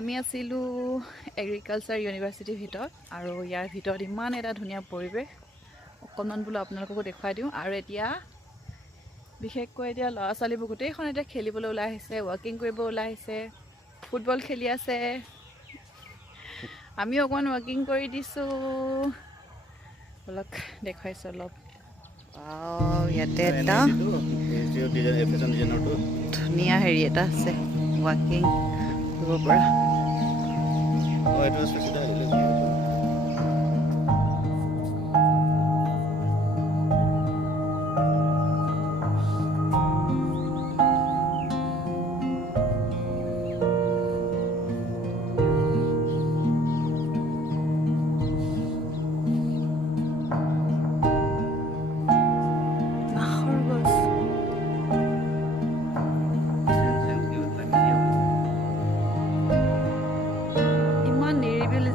আমি আছিলোঁ এগ্ৰিকালচাৰ ইউনিভাৰ্চিটিৰ ভিতৰত আৰু ইয়াৰ ভিতৰত ইমান এটা ধুনীয়া পৰিৱেশ অকণমান বোলো আপোনালোককো দেখুৱাই দিওঁ। আৰু এতিয়া বিশেষকৈ এতিয়া ল'ৰা ছোৱালীবোৰ গোটেইখন এতিয়া খেলিবলৈ ওলাই আহিছে, ৱাকিং কৰিব ওলাই আহিছে, ফুটবল খেলি আছে। আমিও অকণমান ৱাকিং কৰি দিছোঁ, অলপ দেখুৱাইছোঁ অলপ। ইয়াতে এটা ধুনীয়া হেৰি এটা আছে ৱাকিং কৰিব পৰা।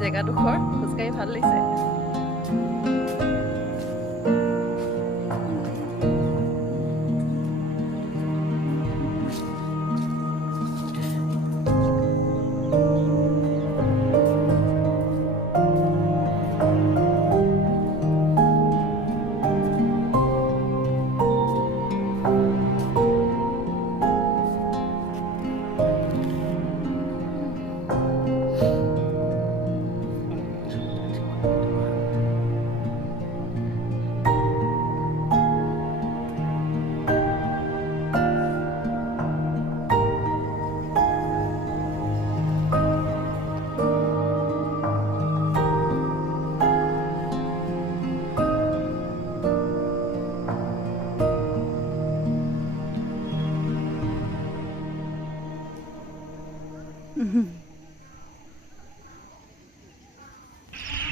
জেগাডোখৰ খোজকাঢ়ি ভাল লাগিছে।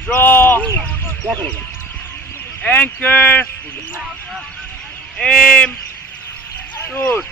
Draw, anchor, aim, shoot.